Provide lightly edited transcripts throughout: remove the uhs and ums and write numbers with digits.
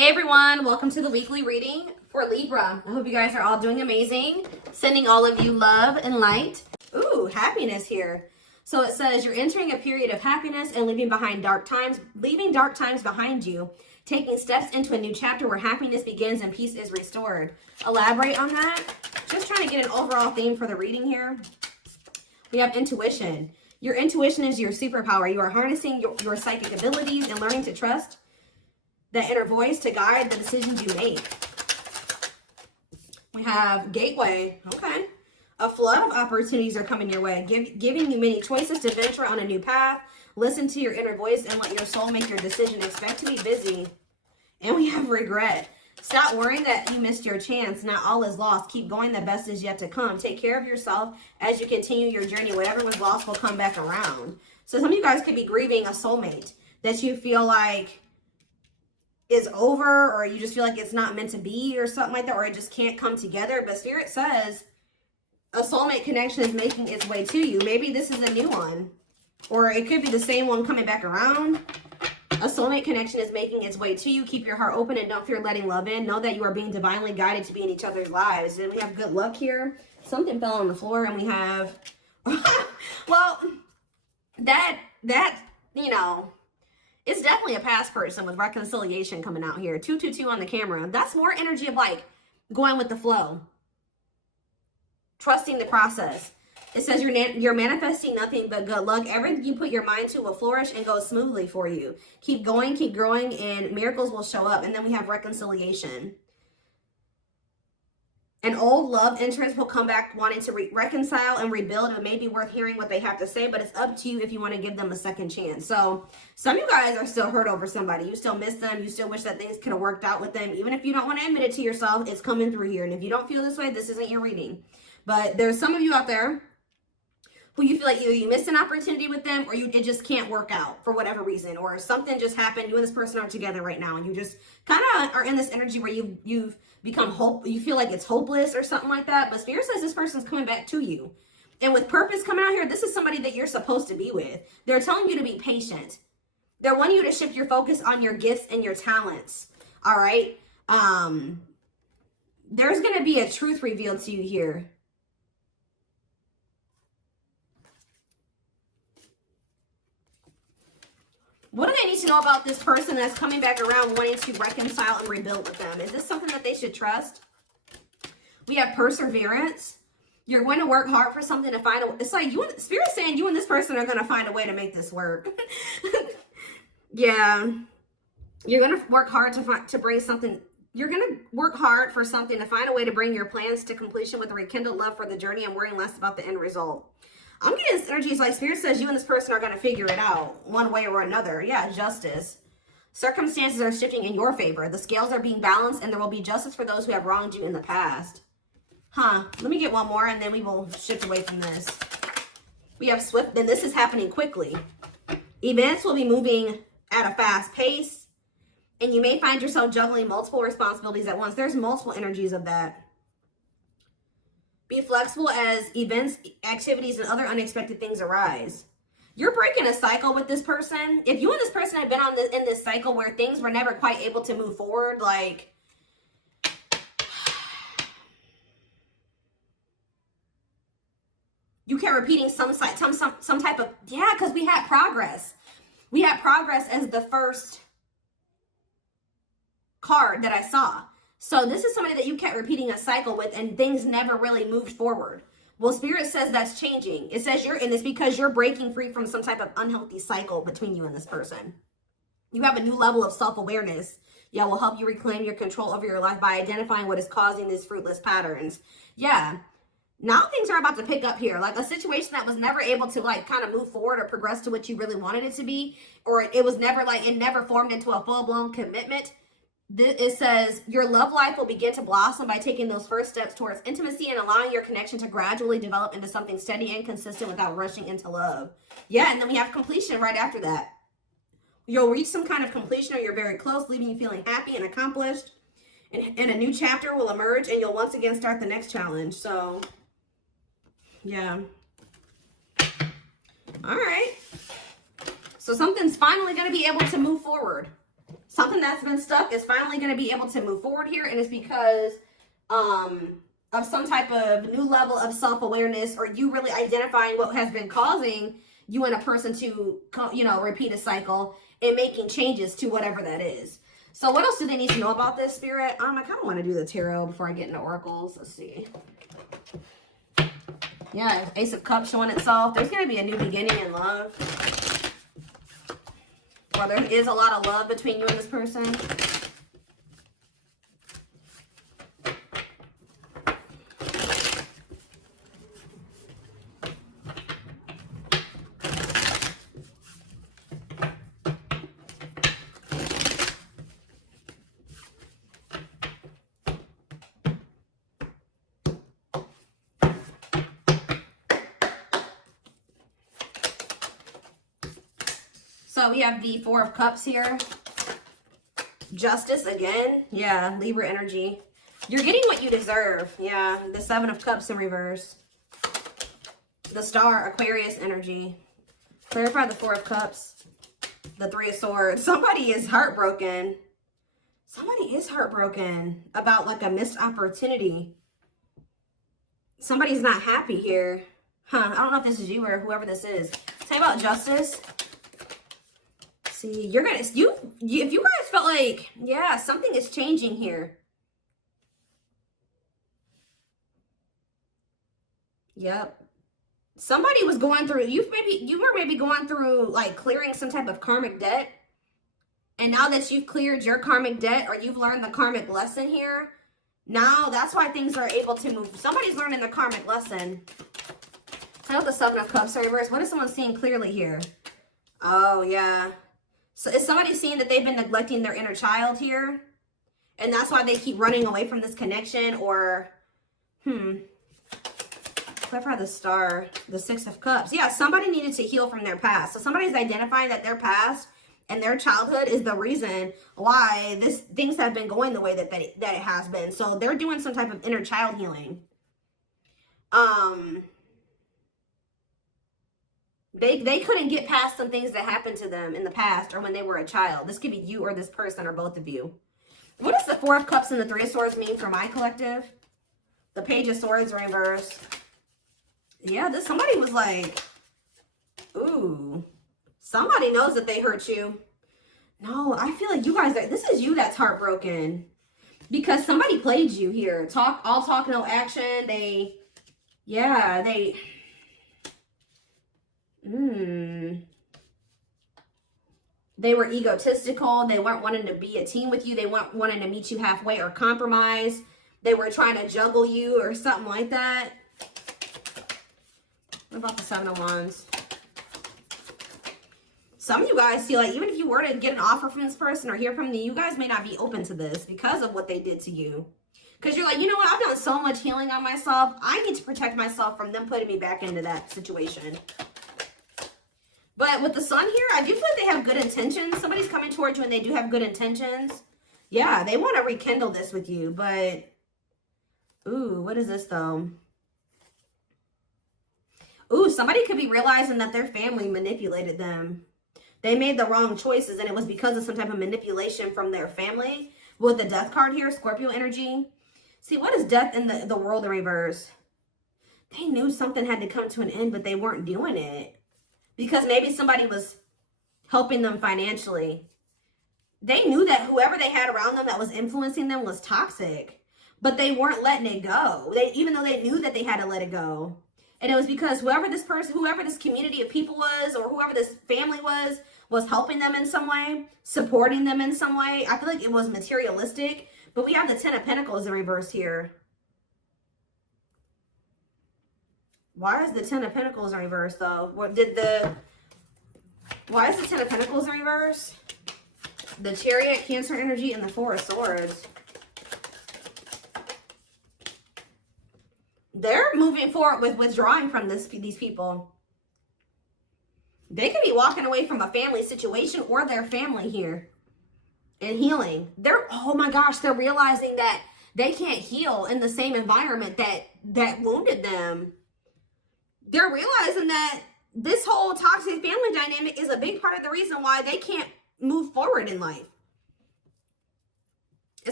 Hey everyone, welcome to the weekly reading for Libra. I hope you guys are all doing amazing. Sending all of you love and light. Ooh, happiness here. So it says you're entering a period of happiness and leaving dark times behind you, taking steps into a new chapter where happiness begins and peace is restored. Elaborate on that. Just trying to get an overall theme for the reading here. We have intuition. Your intuition is your superpower. You are harnessing your psychic abilities and learning to trust that inner voice to guide the decisions you make. We have gateway. Okay. A flood of opportunities are coming your way, giving you many choices to venture on a new path. Listen to your inner voice and let your soul make your decision. Expect to be busy. And we have regret. Stop worrying that you missed your chance. Not all is lost. Keep going. The best is yet to come. Take care of yourself as you continue your journey. Whatever was lost will come back around. So some of you guys could be grieving a soulmate that you feel like is over, or you just feel like it's not meant to be or something like that, or it just can't come together. But Spirit says a soulmate connection is making its way to you. Maybe this is a new one, or it could be the same one coming back around. A soulmate connection is making its way to you. Keep your heart open and don't fear letting love in. Know that you are being divinely guided to be in each other's lives. And we have good luck here. Something fell on the floor, and we have well, that you know, it's definitely a past person with reconciliation coming out here. 222 on the camera. That's more energy of like going with the flow. Trusting the process. It says you're manifesting nothing but good luck. Everything you put your mind to will flourish and go smoothly for you. Keep going, keep growing, and miracles will show up. And then we have reconciliation. An old love interest will come back wanting to reconcile and rebuild. It may be worth hearing what they have to say, but it's up to you if you want to give them a second chance. So some of you guys are still hurt over somebody. You still miss them. You still wish that things could have worked out with them. Even if you don't want to admit it to yourself, it's coming through here. And if you don't feel this way, this isn't your reading. But there's some of you out there who you feel like either you missed an opportunity with them, or it just can't work out for whatever reason, or something just happened. You and this person are together right now, and you just kind of are in this energy where you've become you feel like it's hopeless or something like that. But Spirit says this person's coming back to you, and with purpose coming out here. This is somebody that you're supposed to be with. They're telling you to be patient. They're wanting you to shift your focus on your gifts and your talents. All right. There's going to be a truth revealed to you here. What do they need to know about this person that's coming back around wanting to reconcile and rebuild with them? Is this something that they should trust? We have perseverance. You're going to work hard for something to find a... It's like Spirit's saying you and this person are going to find a way to make this work. Yeah. You're going to work hard to bring something... You're going to work hard for something to find a way to bring your plans to completion with a rekindled love for the journey and worrying less about the end result. I'm getting this energy. It's like Spirit says you and this person are going to figure it out one way or another. Yeah, justice. Circumstances are shifting in your favor. The scales are being balanced, and there will be justice for those who have wronged you in the past. Let me get one more, and then we will shift away from this. We have swift, then this is happening quickly. Events will be moving at a fast pace, and you may find yourself juggling multiple responsibilities at once. There's multiple energies of that. Be flexible as events, activities, and other unexpected things arise. You're breaking a cycle with this person. If you and this person have been in this cycle where things were never quite able to move forward, like you kept repeating some type of, yeah, because we had progress. We had progress as the first card that I saw. So this is somebody that you kept repeating a cycle with, and things never really moved forward. Well, Spirit says that's changing. It says you're in this because you're breaking free from some type of unhealthy cycle between you and this person. You have a new level of self-awareness. Yeah, will help you reclaim your control over your life by identifying what is causing these fruitless patterns. Yeah. Now things are about to pick up here. Like a situation that was never able to like kind of move forward or progress to what you really wanted it to be. Or it was never like, it never formed into a full-blown commitment. It says your love life will begin to blossom by taking those first steps towards intimacy and allowing your connection to gradually develop into something steady and consistent without rushing into love. Yeah, and then we have completion right after that. You'll reach some kind of completion, or you're very close, leaving you feeling happy and accomplished. And a new chapter will emerge, and you'll once again start the next challenge. So, yeah. All right. So something's finally going to be able to move forward. Something that's been stuck is finally going to be able to move forward here, and it's because of some type of new level of self-awareness, or you really identifying what has been causing you and a person to, you know, repeat a cycle and making changes to whatever that is. So what else do they need to know about this, Spirit? I kind of want to do the tarot before I get into oracles. Let's see. Yeah, Ace of Cups showing itself. There's going to be a new beginning in love. Or there is a lot of love between you and this person. So we have the Four of Cups here. Justice again. Yeah, Libra energy. You're getting what you deserve. Yeah, the Seven of Cups in reverse. The Star, Aquarius energy. Clarify the Four of Cups. The Three of Swords. Somebody is heartbroken. Somebody is heartbroken about like a missed opportunity. Somebody's not happy here. Huh, I don't know if this is you or whoever this is. Tell me about Justice. See, you're gonna, if you guys felt like, yeah, something is changing here. Yep. Somebody was going through, you were maybe going through like clearing some type of karmic debt. And now that you've cleared your karmic debt, or you've learned the karmic lesson here, now that's why things are able to move. Somebody's learning the karmic lesson. I know the Seven of Cups reverse. What is someone seeing clearly here? Oh, yeah. So is somebody seeing that they've been neglecting their inner child here? And that's why they keep running away from this connection? Or, clarify the Star, the Six of Cups. Yeah, somebody needed to heal from their past. So somebody's identifying that their past and their childhood is the reason why things have been going the way that it has been. So they're doing some type of inner child healing. They couldn't get past some things that happened to them in the past, or when they were a child. This could be you or this person, or both of you. What does the Four of Cups and the Three of Swords mean for my collective? The Page of Swords reverse. Yeah, somebody was like, ooh, somebody knows that they hurt you. No, I feel like you guys, this is you that's heartbroken. Because somebody played you here. All talk, no action. They were egotistical. They weren't wanting to be a team with you. They weren't wanting to meet you halfway or compromise. They were trying to juggle you or something like that. What about the Seven of Wands? Some of you guys feel like even if you were to get an offer from this person or hear from them, you guys may not be open to this because of what they did to you. Because you're like, you know what? I've done so much healing on myself. I need to protect myself from them putting me back into that situation. But with the Sun here, I do feel like they have good intentions. Somebody's coming towards you and they do have good intentions. Yeah, they want to rekindle this with you. But, ooh, what is this though? Ooh, somebody could be realizing that their family manipulated them. They made the wrong choices, and it was because of some type of manipulation from their family. With the Death card here, Scorpio energy. See, what is Death in the World in reverse? They knew something had to come to an end, but they weren't doing it. Because maybe somebody was helping them financially. They knew that whoever they had around them that was influencing them was toxic. But they weren't letting it go. Even though they knew that they had to let it go. And it was because whoever this community of people was, or whoever this family was helping them in some way, supporting them in some way. I feel like it was materialistic. But we have the Ten of Pentacles in reverse here. Why is the Ten of Pentacles in reverse, though? Why is the Ten of Pentacles in reverse? The Chariot, Cancer energy, and the Four of Swords. They're moving forward with withdrawing from these people. They could be walking away from a family situation or their family here and healing. Oh my gosh, they're realizing that they can't heal in the same environment that wounded them. They're realizing that this whole toxic family dynamic is a big part of the reason why they can't move forward in life.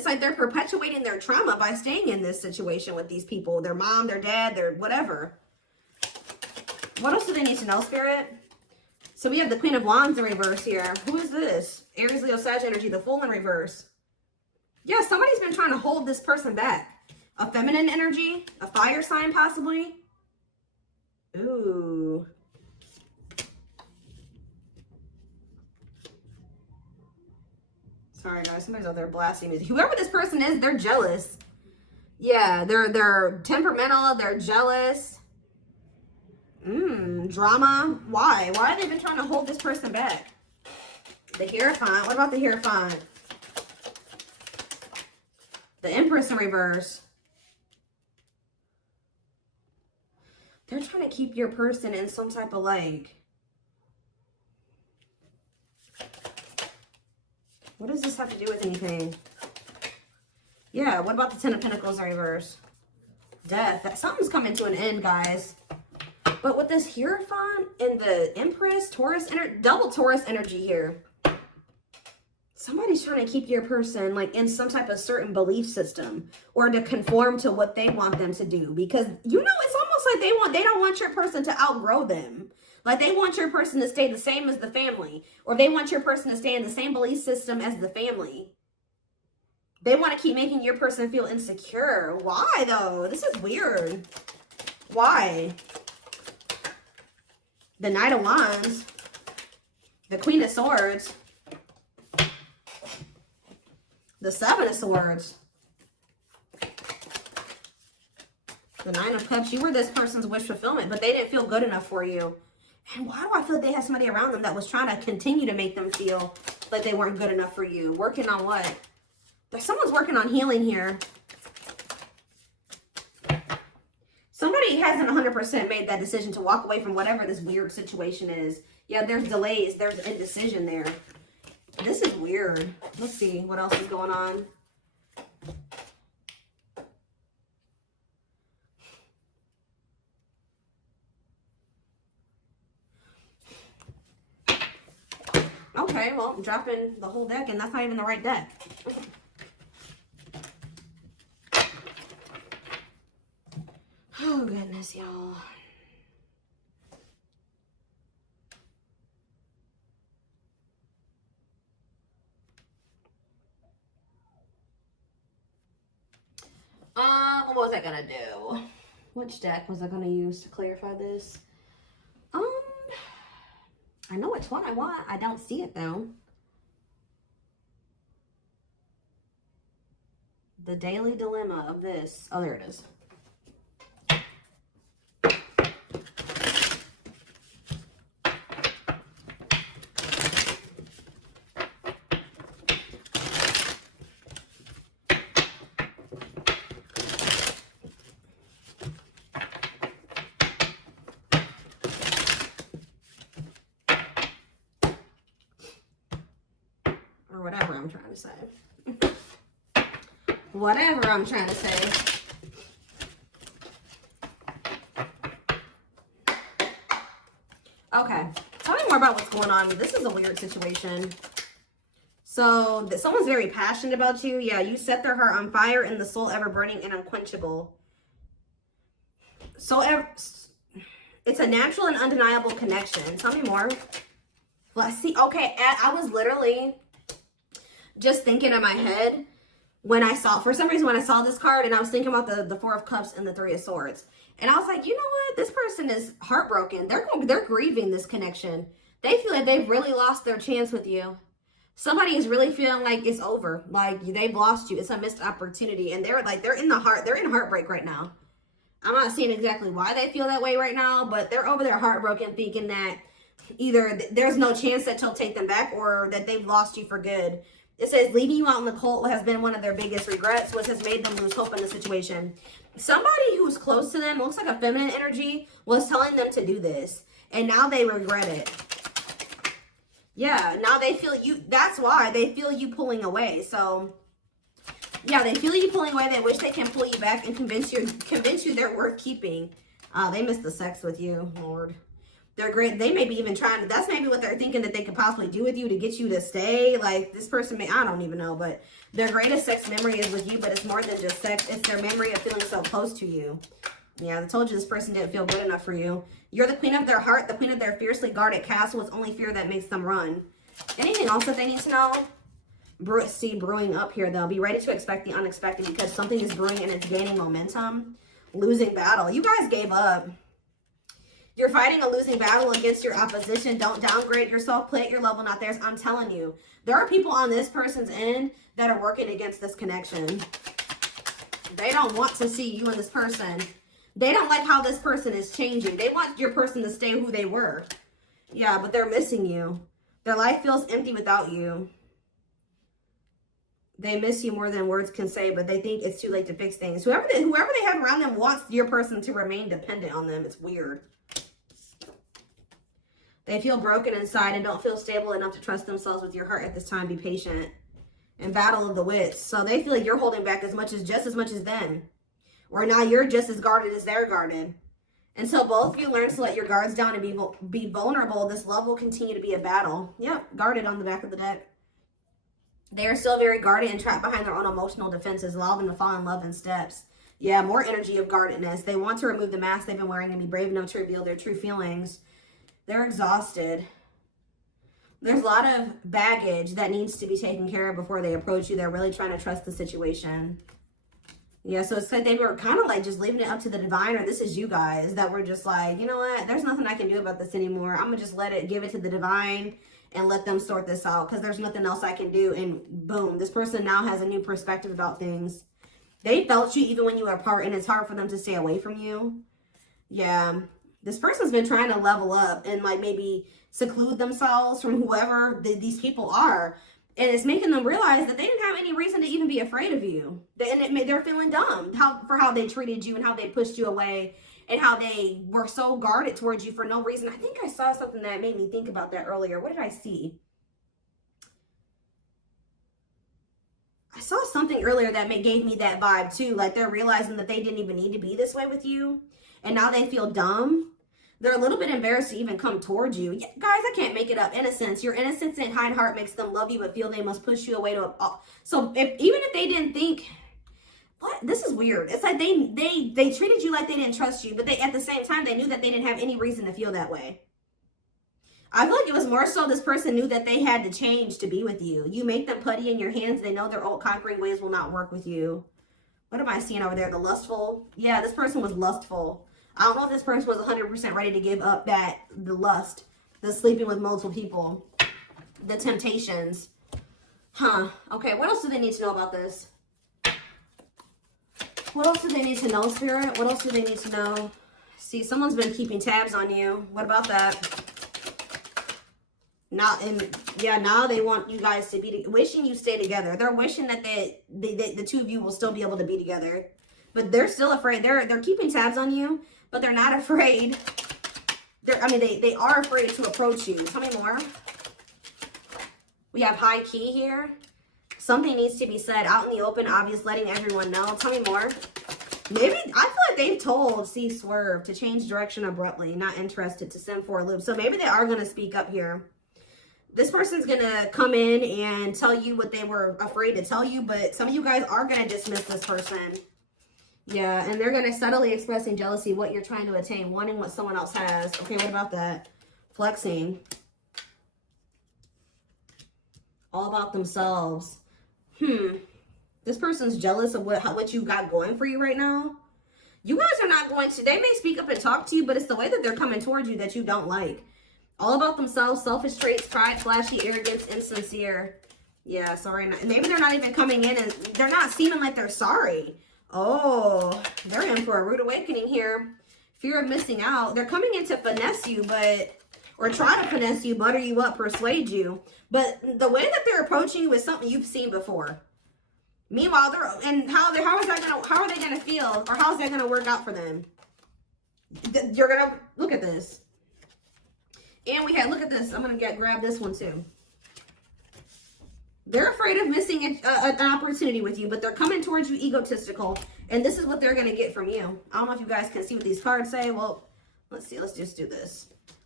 like they're perpetuating their trauma by staying in this situation with these people. Their mom, their dad, their whatever. What else do they need to know, Spirit? So we have the Queen of Wands in reverse here. Who is this? Aries, Leo, Sag energy, the Fool in reverse. Yeah, somebody's been trying to hold this person back. A feminine energy, a fire sign possibly. Ooh. Sorry guys, somebody's out there blasting music. Whoever this person is, they're jealous. Yeah, they're temperamental, they're jealous. Drama. Why? Why have they been trying to hold this person back? The Hierophant. What about the Hierophant? The Empress in reverse. They're trying to keep your person in some type of like... What does this have to do with anything? Yeah, what about the Ten of Pentacles in reverse? Death. Something's coming to an end, guys. But with this Hierophant and the Empress, Taurus, double Taurus energy here. Somebody's trying to keep your person like in some type of certain belief system or to conform to what they want them to do. Because, you know, it's almost like they don't want your person to outgrow them. Like they want your person to stay the same as the family. Or they want your person to stay in the same belief system as the family. They want to keep making your person feel insecure. Why though? This is weird. Why? The Knight of Wands. The Queen of Swords. The Seven of Swords. The Nine of Cups. You were this person's wish fulfillment, but they didn't feel good enough for you. And why do I feel like they had somebody around them that was trying to continue to make them feel like they weren't good enough for you? Working on what? Someone's working on healing here. Somebody hasn't 100% made that decision to walk away from whatever this weird situation is. Yeah, there's delays. There's indecision there. This is weird. Let's see what else is going on. Okay, well, I'm dropping the whole deck, and that's not even the right deck. Oh, goodness, y'all. What was I gonna do? Which deck was I gonna use to clarify this? I know which one I want. I don't see it though. The daily dilemma of this. Oh, there it is. Whatever I'm trying to say. Whatever I'm trying to say. Okay. Tell me more about what's going on. This is a weird situation. So, someone's very passionate about you. Yeah, you set their heart on fire and the soul ever burning and unquenchable. So, it's a natural and undeniable connection. Tell me more. Let's see. Okay, I was literally just thinking in my head when I saw, for some reason, when I saw this card, and I was thinking about the Four of Cups and the Three of Swords. And I was like, you know what? This person is heartbroken. They're grieving this connection. They feel like they've really lost their chance with you. Somebody is really feeling like it's over. Like they've lost you. It's a missed opportunity. And they're in heartbreak right now. I'm not seeing exactly why they feel that way right now, but they're over there heartbroken, thinking that either there's no chance that you'll take them back or that they've lost you for good. It says, leaving you out in the cold has been one of their biggest regrets, which has made them lose hope in the situation. Somebody who's close to them, looks like a feminine energy, was telling them to do this. And now they regret it. Yeah, now they feel you. That's why they feel you pulling away. So, yeah, they feel you pulling away. They wish they can pull you back and convince you they're worth keeping. They miss the sex with you, Lord. They're great. They may be even trying to, that's maybe what they're thinking that they could possibly do with you to get you to stay. Like this person may, I don't even know, but their greatest sex memory is with you, but it's more than just sex. It's their memory of feeling so close to you. Yeah, I told you this person didn't feel good enough for you. You're the queen of their heart, the queen of their fiercely guarded castle. It's only fear that makes them run. Anything else that they need to know? Brewing up here, though. Be ready to expect the unexpected because something is brewing and it's gaining momentum. Losing battle. You guys gave up. You're fighting a losing battle against your opposition. Don't downgrade yourself. Play at your level, not theirs. I'm telling you. There are people on this person's end that are working against this connection. They don't want to see you and this person. They don't like how this person is changing. They want your person to stay who they were. Yeah, but they're missing you. Their life feels empty without you. They miss you more than words can say, but they think it's too late to fix things. Whoever they have around them wants your person to remain dependent on them. It's weird. They feel broken inside and don't feel stable enough to trust themselves with your heart at this time. Be patient. And battle of the wits. So they feel like you're holding back just as much as them. Or now you're just as guarded as they're guarded. Until both of you learn to let your guards down and be vulnerable, this love will continue to be a battle. Yep, guarded on the back of the deck. They are still very guarded and trapped behind their own emotional defenses, allowing them to fall in love in steps. Yeah, more energy of guardedness. They want to remove the mask they've been wearing and be brave enough to reveal their true feelings. They're exhausted. There's a lot of baggage that needs to be taken care of before they approach you. They're really trying to trust the situation. Yeah, so it's like they were kind of like just leaving it up to the divine, or this is you guys that were just like, you know what? There's nothing I can do about this anymore. I'm going to just give it to the divine and let them sort this out because there's nothing else I can do. And boom, this person now has a new perspective about things. They felt you even when you were apart, and it's hard for them to stay away from you. Yeah, this person's been trying to level up and like maybe seclude themselves from whoever these people are. And it's making them realize that they didn't have any reason to even be afraid of you. They're feeling dumb for how they treated you and how they pushed you away and how they were so guarded towards you for no reason. I think I saw something that made me think about that earlier. What did I see? I saw something earlier that gave me that vibe too. Like they're realizing that they didn't even need to be this way with you. And now they feel dumb. They're a little bit embarrassed to even come towards you. Yeah, guys, I can't make it up. Innocence. Your innocence and kind heart makes them love you but feel they must push you away to so even if they didn't think, what? This is weird. It's like they treated you like they didn't trust you, but they at the same time they knew that they didn't have any reason to feel that way. I feel like it was more so this person knew that they had to change to be with you. You make them putty in your hands. They know their old conquering ways will not work with you. What am I seeing over there? The lustful? Yeah, this person was lustful. I don't know if this person was 100% ready to give up the lust, the sleeping with multiple people, the temptations. Huh. Okay, what else do they need to know about this? What else do they need to know, Spirit? What else do they need to know? See, someone's been keeping tabs on you. What about that? Now they want you guys to be wishing you stay together. They're wishing that the two of you will still be able to be together. But they're still afraid. They're keeping tabs on you. But they're not afraid. They are afraid to approach you. Tell me more. We have high key here. Something needs to be said out in the open, obvious, letting everyone know. Tell me more. Maybe, I feel like they've told Swerve to change direction abruptly, not interested, to send for a loop. So maybe they are going to speak up here. This person's going to come in and tell you what they were afraid to tell you, but some of you guys are going to dismiss this person. Yeah, and they're going to subtly expressing jealousy, what you're trying to attain, wanting what someone else has. Okay, what about that? Flexing. All about themselves. This person's jealous of what you got going for you right now. You guys are not going to, they may speak up and talk to you, but it's the way that they're coming towards you that you don't like. All about themselves, selfish traits, pride, flashy, arrogance, insincere. Yeah, sorry. Maybe they're not even coming in and they're not seeming like they're sorry. Oh, they're in for a rude awakening here. Fear of missing out. They're coming in to finesse you, or try to finesse you, butter you up, persuade you. But the way that they're approaching you is something you've seen before. Meanwhile, how are they gonna feel, or how's that gonna work out for them? You're gonna look at this, and look at this. I'm gonna grab this one too. They're afraid of missing an opportunity with you, but they're coming towards you egotistical, and this is what they're gonna get from you. I don't know if you guys can see what these cards say. Well, let's see. Let's just do this.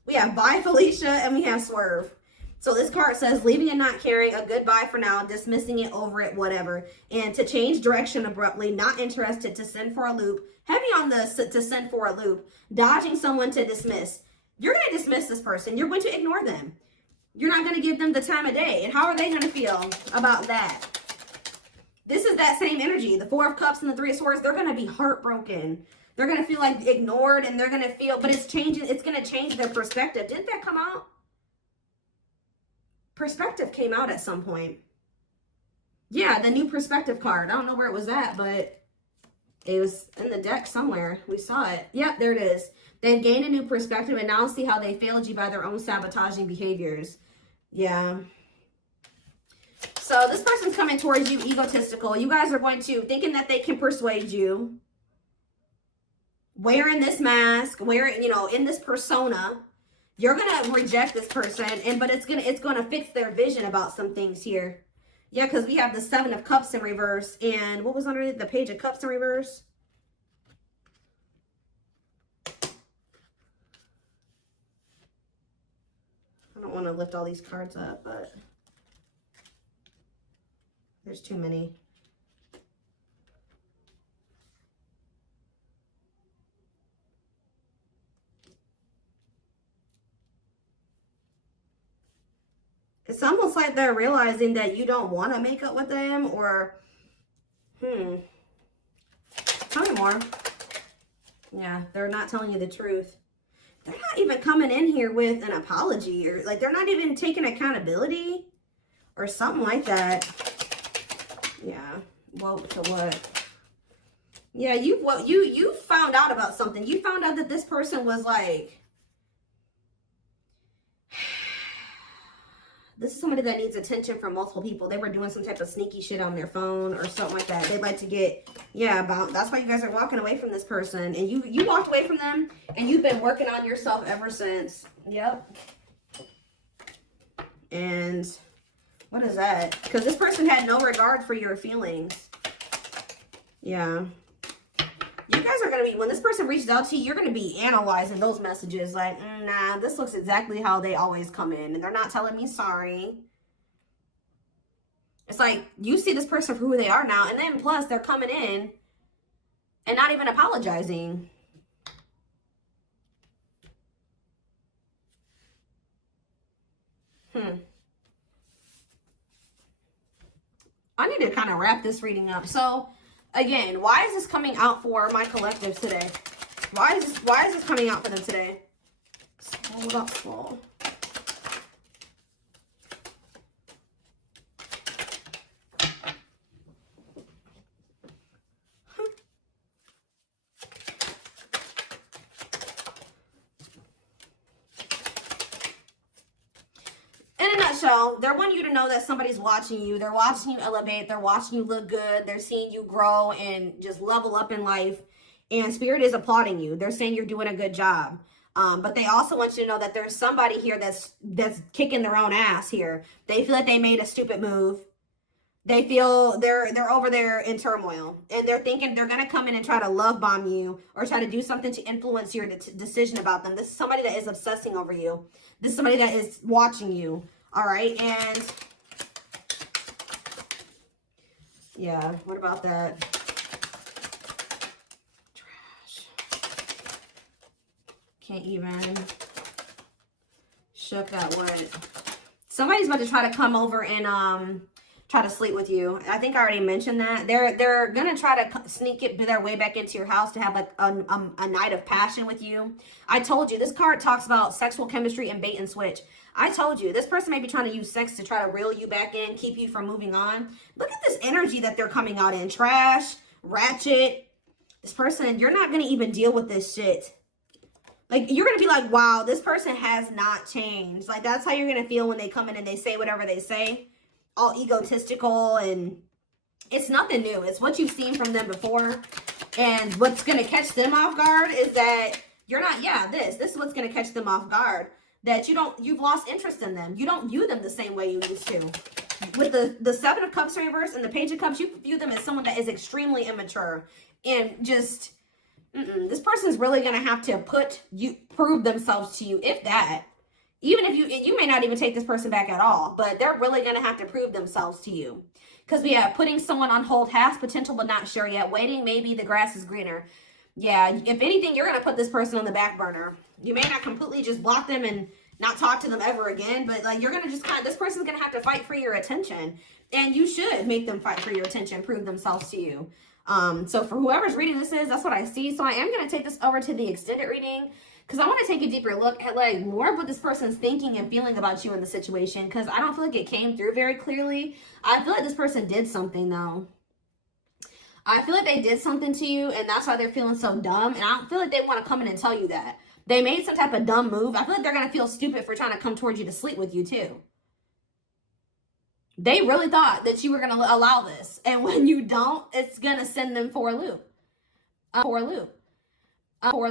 We have bye, Felicia, and we have swerve. So this card says, leaving and not caring, a goodbye for now, dismissing it, over it, whatever. And to change direction abruptly, not interested, to send for a loop. Heavy on the to send for a loop. Dodging someone, to dismiss. You're going to dismiss this person. You're going to ignore them. You're not going to give them the time of day. And how are they going to feel about that? This is that same energy. The Four of Cups and the Three of Swords, they're going to be heartbroken. They're going to feel like ignored, and they're going to feel, but it's changing. It's going to change their perspective. Didn't that come out? Perspective came out at some point. Yeah, the new perspective card. I don't know where it was at, but it was in the deck somewhere. We saw it. Yep, there it is. They've gained a new perspective and now see how they failed you by their own sabotaging behaviors. Yeah. So this person's coming towards you egotistical. You guys are going to, thinking that they can persuade you. Wearing this mask, wearing, you know, in this persona. You're going to reject this person, but it's going to fix their vision about some things here. Yeah, because we have the Seven of Cups in reverse. And what was underneath the Page of Cups in reverse? I don't want to lift all these cards up, but there's too many. It's almost like they're realizing that you don't want to make up with them, or, tell me more. Yeah, they're not telling you the truth. They're not even coming in here with an apology, or like they're not even taking accountability or something like that. Yeah, well, to what? Yeah, you found out about something. You found out that this person was like, this is somebody that needs attention from multiple people. They were doing some type of sneaky shit on their phone or something like that. They'd like to get, that's why you guys are walking away from this person. And you walked away from them, and you've been working on yourself ever since. Yep. And what is that? Because this person had no regard for your feelings. Yeah. You guys are going to be, when this person reaches out to you, you're going to be analyzing those messages like, nah, this looks exactly how they always come in. And they're not telling me sorry. It's like, you see this person for who they are now. And then plus, they're coming in and not even apologizing. I need to kind of wrap this reading up. So, again, why is this coming out for my collective today? Why is this coming out for them today? Hold up, slow. In a nutshell, they're wanting you to know that somebody's watching you. They're watching you elevate. They're watching you look good. They're seeing you grow and just level up in life. And Spirit is applauding you. They're saying you're doing a good job. But they also want you to know that there's somebody here that's kicking their own ass here. They feel like they made a stupid move. They feel they're over there in turmoil. And they're thinking they're going to come in and try to love bomb you or try to do something to influence your decision about them. This is somebody that is obsessing over you. This is somebody that is watching you. All right. And yeah, what about that? Trash. Can't even. Shook that what? Somebody's about to try to come over and try to sleep with you. I think I already mentioned that. They're gonna try to sneak it their way back into your house to have like a night of passion with you. I told you, this card talks about sexual chemistry and bait and switch. I told you, this person may be trying to use sex to try to reel you back in, keep you from moving on. Look at this energy that they're coming out in. Trash, ratchet. This person, you're not gonna even deal with this shit. Like, you're gonna be like, wow, this person has not changed. Like, that's how you're gonna feel when they come in and they say whatever they say. All egotistical, and it's nothing new. It's what you've seen from them before. And what's going to catch them off guard is that you're not, this is what's going to catch them off guard. That you've lost interest in them. You don't view them the same way you used to. With the Seven of Cups reverse and the Page of Cups, you view them as someone that is extremely immature and just This person's really going to have to prove themselves to you, if that. Even if you may not even take this person back at all, but they're really going to have to prove themselves to you. Because we have putting someone on hold, has potential but not sure yet, waiting, maybe the grass is greener. Yeah, if anything, you're going to put this person on the back burner. You may not completely just block them and not talk to them ever again, but like you're going to just this person's going to have to fight for your attention. And you should make them fight for your attention, prove themselves to you. So for whoever's reading this that's what I see. So I am going to take this over to the extended reading because I want to take a deeper look at like more of what this person's thinking and feeling about you in the situation, because I don't feel like it came through very clearly. I feel like this person did something though. I feel like they did something to you and that's why they're feeling so dumb. And I don't feel like they want to come in and tell you that. They made some type of dumb move. I feel like they're going to feel stupid for trying to come towards you to sleep with you too. They really thought that you were going to allow this. And when you don't, it's going to send them for a loop.